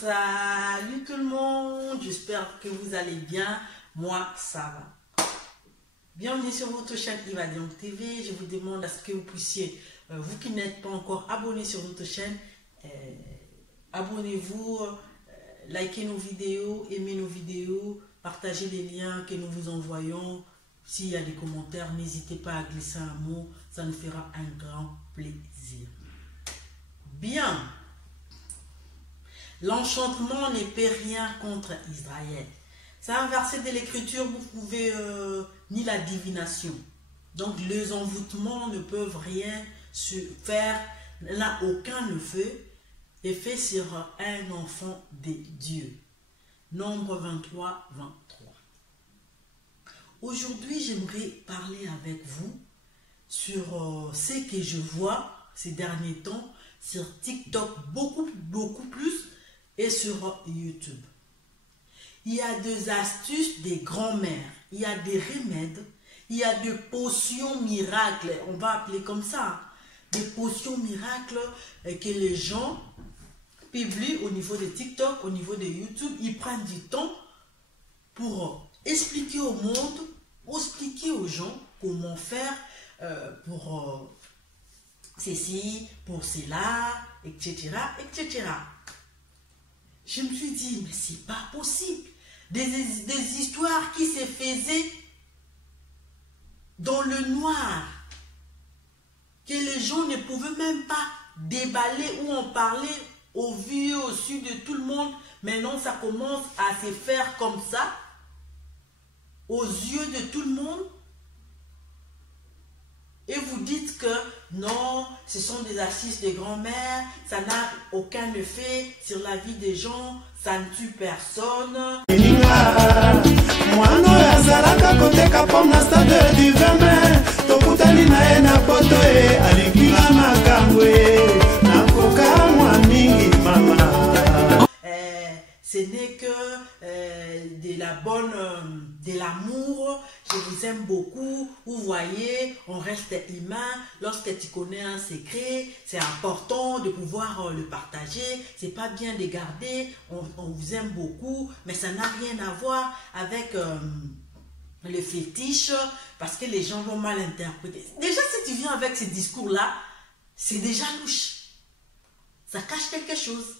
Salut tout le monde, j'espère que vous allez bien. Moi, ça va. Bienvenue sur votre chaîne Ivadiong TV. Je vous demande à ce que vous puissiez, vous qui n'êtes pas encore abonnés sur notre chaîne, abonnez-vous, likez nos vidéos, aimez nos vidéos, partagez les liens que nous vous envoyons. S'il y a des commentaires, n'hésitez pas à glisser un mot, ça nous fera un grand plaisir. Bien. L'enchantement ne peut rien contre Israël. C'est un verset de l'écriture, vous pouvez, ni la divination. Donc les envoûtements ne peuvent rien faire, n'a aucun effet sur un enfant de Dieu. Nombre 23, 23. Aujourd'hui, j'aimerais parler avec vous sur ce que je vois ces derniers temps sur TikTok, beaucoup plus, et sur YouTube. Il y a des astuces des grands-mères, il y a des remèdes, il y a des potions miracles, on va appeler comme ça, des potions miracles que les gens publient au niveau de TikTok, au niveau de YouTube. Ils prennent du temps pour expliquer au monde, expliquer aux gens comment faire pour ceci, pour cela, etc., etc. Je me suis dit, mais c'est pas possible. Des histoires qui se faisaient dans le noir, que les gens ne pouvaient même pas déballer ou en parler au vu et au su de tout le monde. Maintenant, ça commence à se faire comme ça, aux yeux de tout le monde. Et vous dites que non, ce sont des astuces de grand-mère, ça n'a aucun effet sur la vie des gens, ça ne tue personne. Ce n'est que de l'amour, je vous aime beaucoup, vous voyez, on reste humain, lorsque tu connais un secret, c'est important de pouvoir le partager, c'est pas bien de garder, on vous aime beaucoup, mais ça n'a rien à voir avec le fétiche, parce que les gens vont mal interpréter. Déjà, si tu viens avec ce discours-là, c'est déjà louche, ça cache quelque chose.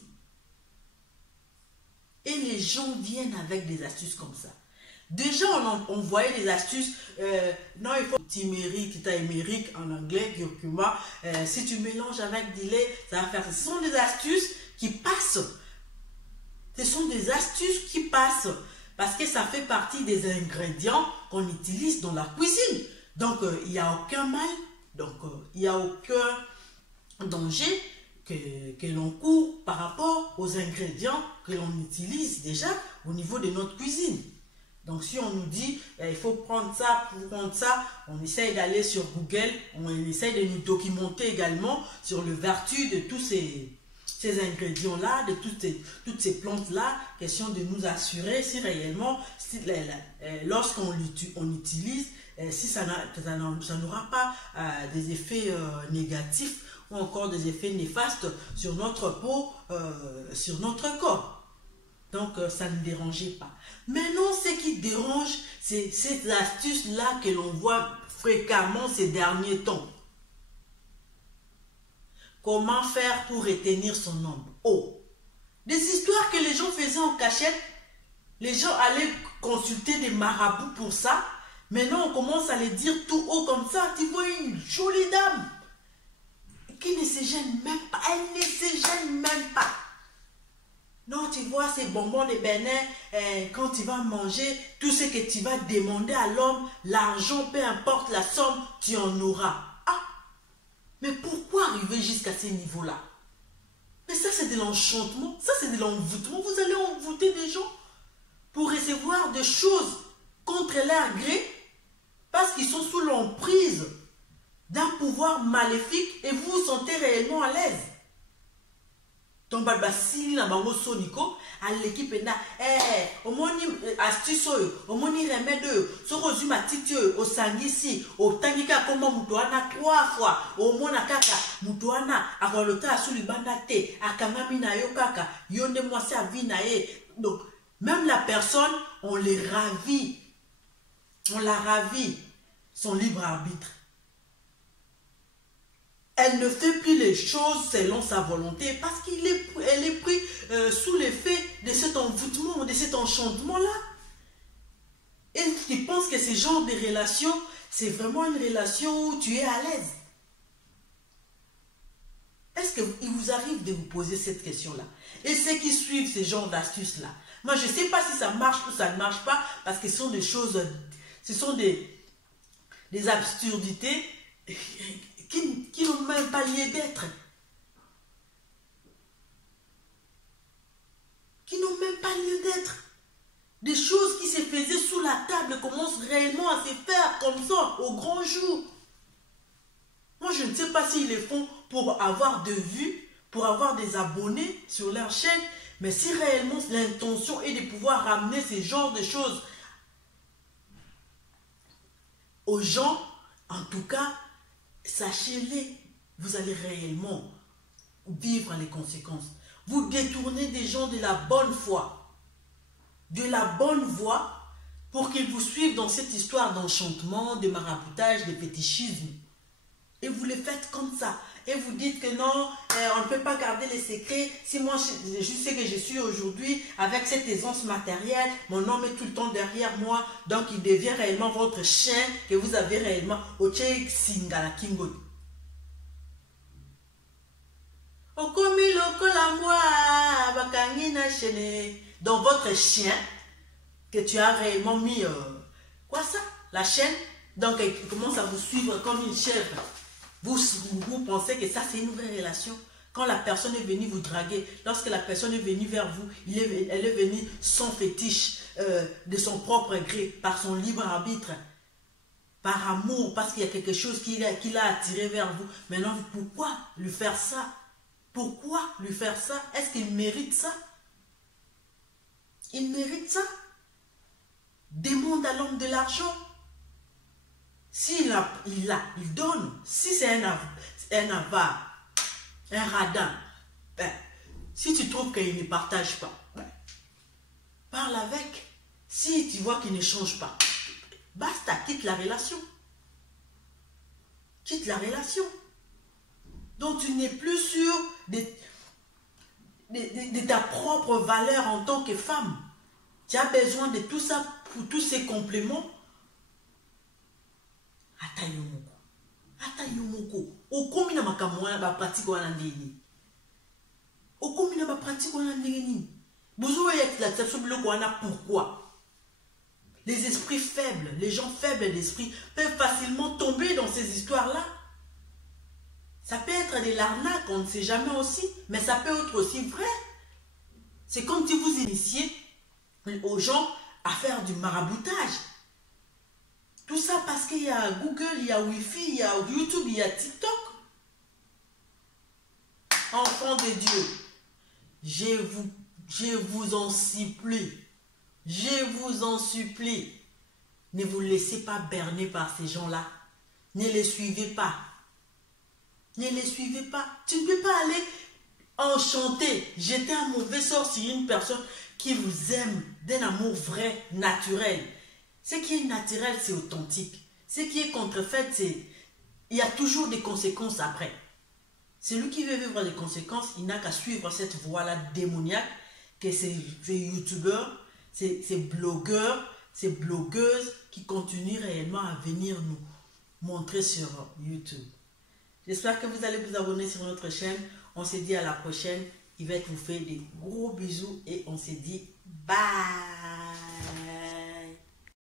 Et les gens viennent avec des astuces comme ça. Déjà, on voyait des astuces. Non, il faut turmeric en anglais, curcuma. Si tu mélanges avec du lait, ça va faire. Ce sont des astuces qui passent. Ce sont des astuces qui passent. Parce que ça fait partie des ingrédients qu'on utilise dans la cuisine. Donc, il n'y a aucun mal. Donc, il n'y a aucun danger que l'on court par rapport aux ingrédients que l'on utilise déjà au niveau de notre cuisine. Donc si on nous dit il faut prendre ça, pour prendre ça, on essaye d'aller sur Google, on essaye de nous documenter également sur le vertu de tous ces ingrédients-là, de toutes ces plantes-là, question de nous assurer si réellement, lorsqu'on utilise, si ça n'aura pas des effets négatifs ou encore des effets néfastes sur notre peau, sur notre corps. Donc, ça ne dérangeait pas. Maintenant, ce qui dérange, c'est ces astuces-là que l'on voit fréquemment ces derniers temps. Comment faire pour retenir son homme? Oh! Des histoires que les gens faisaient en cachette. Les gens allaient consulter des marabouts pour ça. Maintenant, on commence à les dire tout haut comme ça. Tu vois une jolie dame qui ne se gêne même pas. Elle ne se gêne même pas. Non, tu vois ces bonbons de Bénin, quand tu vas manger, tout ce que tu vas demander à l'homme, l'argent, peu importe la somme, tu en auras. Ah, mais pourquoi arriver jusqu'à ce niveau-là? Mais ça, c'est de l'enchantement, ça, c'est de l'envoûtement. Vous allez envoûter des gens pour recevoir des choses contre leur gré parce qu'ils sont sous l'emprise d'un pouvoir maléfique et vous vous sentez réellement à l'aise. Donc, si na bango soniko, à l'équipe na, omoni astuce omoni remède soko zuma titi au sangisi, au tangika comme mutuana 3 fois, au mona kaka mutuana akolota sous libanda te, akangami na yo kaka, yonde mwasi avi na ye. Donc, même la personne, on les ravit, on la ravit, son libre arbitre. Elle ne fait plus les choses selon sa volonté parce qu'elle est prise sous l'effet de cet envoûtement, de cet enchantement-là. Et tu penses que ce genre de relation, c'est vraiment une relation où tu es à l'aise. Est-ce qu'il vous arrive de vous poser cette question-là? Et ceux qui suivent ce genre d'astuces-là, moi je ne sais pas si ça marche ou ça ne marche pas parce que ce sont des choses, ce sont des absurdités qui n'ont même pas lieu d'être. Qui n'ont même pas lieu d'être. Des choses qui se faisaient sous la table commencent réellement à se faire comme ça, au grand jour. Moi, je ne sais pas s'ils le font pour avoir de vues, pour avoir des abonnés sur leur chaîne, mais si réellement l'intention est de pouvoir ramener ce genre de choses aux gens, en tout cas, sachez-les, vous allez réellement vivre les conséquences. Vous détournez des gens de la bonne foi, de la bonne voie, pour qu'ils vous suivent dans cette histoire d'enchantement, de maraboutage, de fétichisme. Et vous les faites comme ça. Et vous dites que non, on ne peut pas garder les secrets. Si moi, je sais que je suis aujourd'hui avec cette aisance matérielle, mon homme est tout le temps derrière moi, donc il devient réellement votre chien que vous avez réellement. Oche Singala Kingo. Okomi lokola moi, bakangina chene. Dans votre chien, que tu as réellement mis, quoi ça? La chaîne. Donc il commence à vous suivre comme une chèvre. Vous pensez que ça c'est une vraie relation. Quand la personne est venue vous draguer, lorsque la personne est venue vers vous, elle est venue sans fétiche, de son propre gré, par son libre arbitre, par amour, parce qu'il y a quelque chose qui l'a attiré vers vous. Maintenant, pourquoi lui faire ça? Pourquoi lui faire ça? Est-ce qu'il mérite ça? Il mérite ça? Demande à l'homme de l'argent. S'il il donne. Si c'est un avare, un radin, ben, si tu trouves qu'il ne partage pas, ben, parle avec. Si tu vois qu'il ne change pas, basta, quitte la relation. Quitte la relation. Donc tu n'es plus sûr de ta propre valeur en tant que femme. Tu as besoin de tout ça, pour tous ces compléments. Atayomoko. Atayomoko. Okomi na makamwana ba pratique wana ndeni. Okomi na ba pratique wana ndeni. Bozo yek la tsaso biloko wana pourquoi? Les esprits faibles, les gens faibles d'esprit peuvent facilement tomber dans ces histoires-là. Ça peut être de l'arnaque, on ne sait jamais aussi, mais ça peut être aussi vrai. C'est comme si vous initiez aux gens à faire du maraboutage. Tout ça parce qu'il y a Google, il y a Wi-Fi, il y a YouTube, il y a TikTok. Enfants de Dieu, je vous en supplie, ne vous laissez pas berner par ces gens-là. Ne les suivez pas. Ne les suivez pas. Tu ne peux pas aller enchanter, jeter un mauvais sort sur une personne qui vous aime d'un amour vrai, naturel. Ce qui est naturel, c'est authentique. Ce qui est contrefait, c'est... Il y a toujours des conséquences après. Celui qui veut vivre les conséquences, il n'a qu'à suivre cette voie-là démoniaque que ces youtubeurs, ces blogueurs, ces blogueuses qui continuent réellement à venir nous montrer sur YouTube. J'espère que vous allez vous abonner sur notre chaîne. On se dit à la prochaine. Yvette vous fait des gros bisous et on se dit bye.